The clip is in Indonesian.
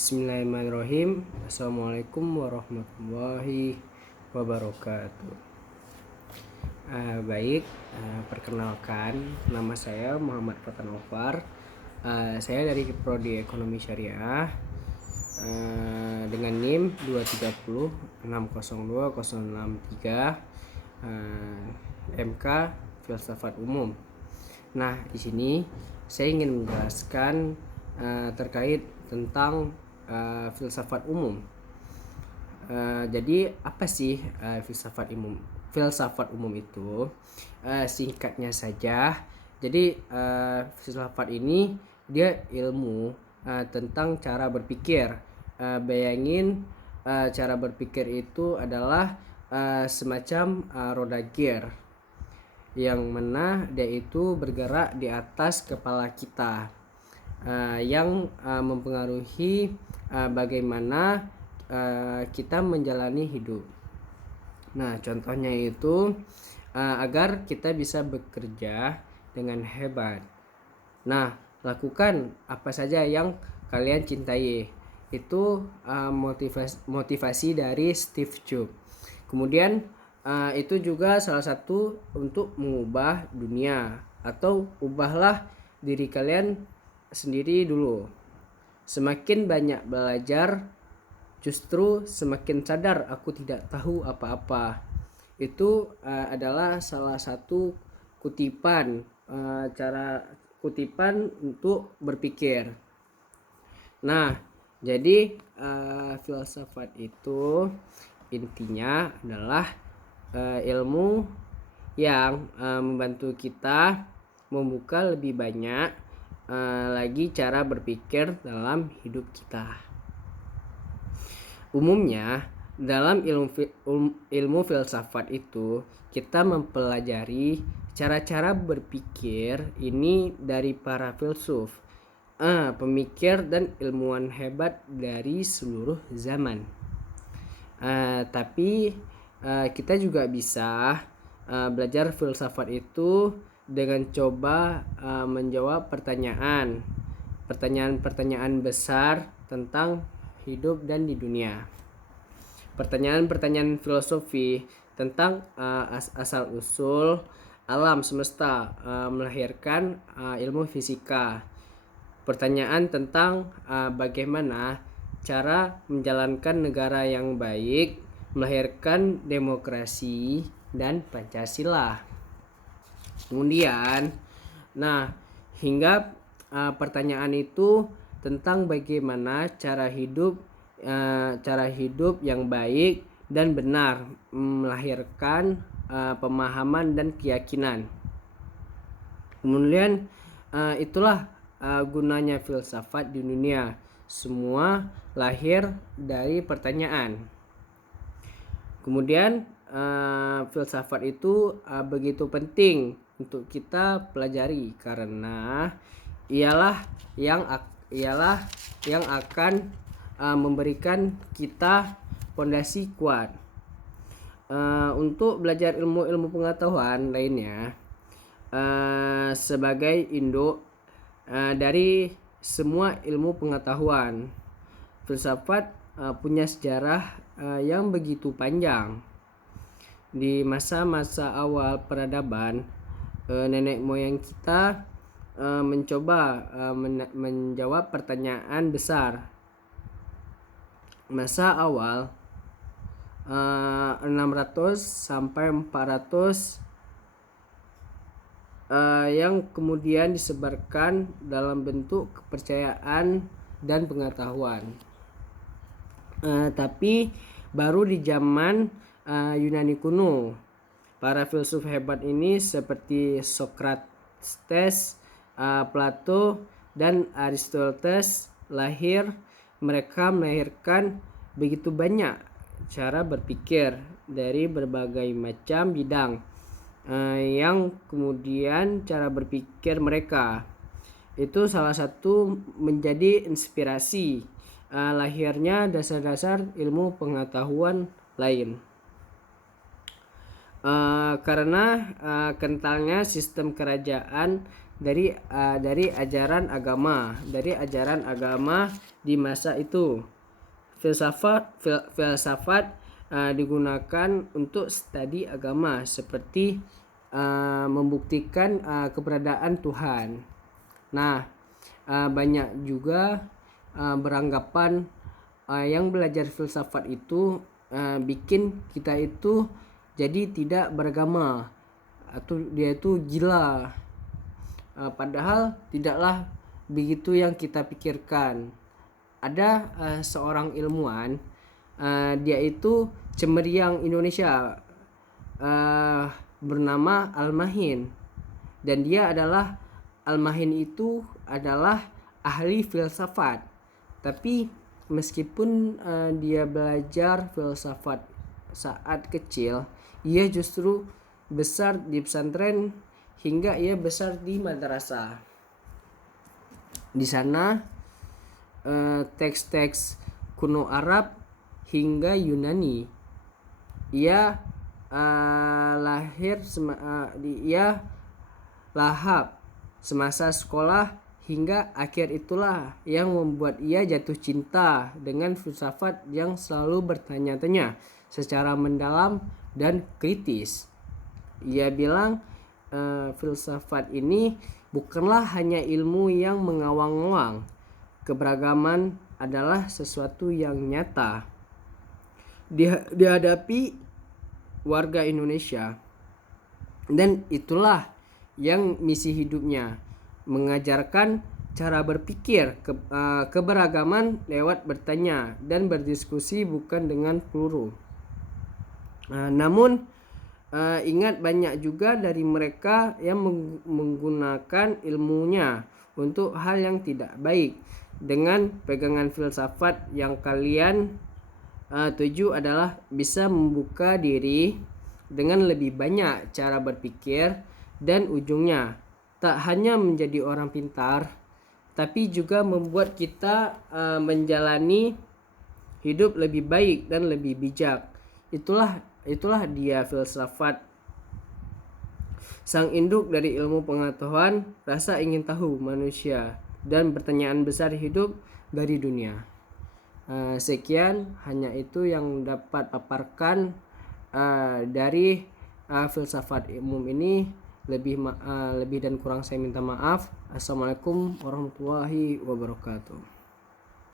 Bismillahirrahmanirrahim. Assalamualaikum warahmatullahi wabarakatuh. Baik, perkenalkan nama saya Muhammad Pratanovar. Saya dari Prodi Ekonomi Syariah dengan NIM 230602063 MK Filsafat Umum. Nah, di sini saya ingin menjelaskan terkait tentang filsafat umum. Jadi apa sih filsafat umum? Filsafat umum itu singkatnya saja. Jadi filsafat ini dia ilmu tentang cara berpikir. Bayangin cara berpikir itu adalah semacam roda gear yang mana dia itu bergerak di atas kepala kita, yang mempengaruhi bagaimana kita menjalani hidup. Nah, contohnya itu agar kita bisa bekerja dengan hebat. Nah, lakukan apa saja yang kalian cintai. Itu motivasi dari Steve Jobs. Kemudian itu juga salah satu untuk mengubah dunia, atau ubahlah diri kalian sendiri dulu. Semakin banyak belajar, justru semakin sadar aku tidak tahu apa-apa. Itu adalah salah satu kutipan cara kutipan untuk berpikir. Nah, jadi filsafat itu intinya adalah ilmu yang membantu kita membuka lebih banyak lagi cara berpikir dalam hidup kita. Umumnya dalam ilmu filsafat itu kita mempelajari cara-cara berpikir ini dari para filsuf, pemikir dan ilmuwan hebat dari seluruh zaman. Tapi kita juga bisa belajar filsafat itu dengan coba menjawab pertanyaan besar tentang hidup dan di dunia. Pertanyaan filosofi tentang asal usul alam semesta melahirkan ilmu fisika. Pertanyaan tentang bagaimana cara menjalankan negara yang baik melahirkan demokrasi dan Pancasila. Kemudian, hingga pertanyaan itu tentang bagaimana cara hidup yang baik dan benar melahirkan pemahaman dan keyakinan. Kemudian itulah gunanya filsafat di dunia. Semua lahir dari pertanyaan. Kemudian filsafat itu begitu penting untuk kita pelajari karena ialah yang akan memberikan kita fondasi kuat untuk belajar ilmu pengetahuan lainnya sebagai induk dari semua ilmu pengetahuan. Filsafat punya sejarah yang begitu panjang. Di masa-masa awal peradaban, nenek moyang kita mencoba menjawab pertanyaan besar. Masa awal 600 sampai 400 yang kemudian disebarkan dalam bentuk kepercayaan dan pengetahuan. Tapi baru di zaman Yunani kuno, para filsuf hebat ini seperti Socrates, Plato, dan Aristoteles lahir. Mereka melahirkan begitu banyak cara berpikir dari berbagai macam bidang, yang kemudian cara berpikir mereka itu salah satu menjadi inspirasi lahirnya dasar-dasar ilmu pengetahuan lain. Karena kentalnya sistem kerajaan dari ajaran agama di masa itu. Filsafat digunakan untuk studi agama seperti membuktikan keberadaan Tuhan. Nah, banyak juga beranggapan yang belajar filsafat itu bikin kita itu jadi tidak beragama atau dia itu gila. Padahal tidaklah begitu yang kita pikirkan. Ada seorang ilmuwan, dia itu cemeriang Indonesia, bernama Al-Mahin, dan dia adalah Al-Mahin itu adalah ahli filsafat. Tapi meskipun dia belajar filsafat saat kecil, ia justru besar di pesantren hingga ia besar di madrasah. Di sana teks-teks kuno Arab hingga Yunani. Ia lahap semasa sekolah hingga akhir itulah yang membuat ia jatuh cinta dengan filsafat yang selalu bertanya-tanya secara mendalam dan kritis. Ia bilang filsafat ini bukanlah hanya ilmu yang mengawang-awang. Keberagaman adalah sesuatu yang nyata dihadapi warga Indonesia, dan itulah yang misi hidupnya, mengajarkan cara berpikir keberagaman lewat bertanya dan berdiskusi bukan dengan peluru. Namun ingat, banyak juga dari mereka yang menggunakan ilmunya untuk hal yang tidak baik. Dengan pegangan filsafat yang kalian tuju adalah bisa membuka diri dengan lebih banyak cara berpikir, dan ujungnya tak hanya menjadi orang pintar, tapi juga membuat kita menjalani hidup lebih baik dan lebih bijak. Itulah dia filsafat, sang induk dari ilmu pengetahuan, rasa ingin tahu manusia, dan pertanyaan besar hidup dari dunia. Sekian, hanya itu yang dapat paparkan dari filsafat umum ini. Lebih dan kurang saya minta maaf. Assalamualaikum warahmatullahi wabarakatuh.